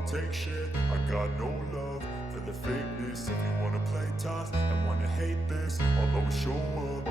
don't take shit, I got no love for the fakeness. If you wanna play tough and wanna hate this, I'll always show up.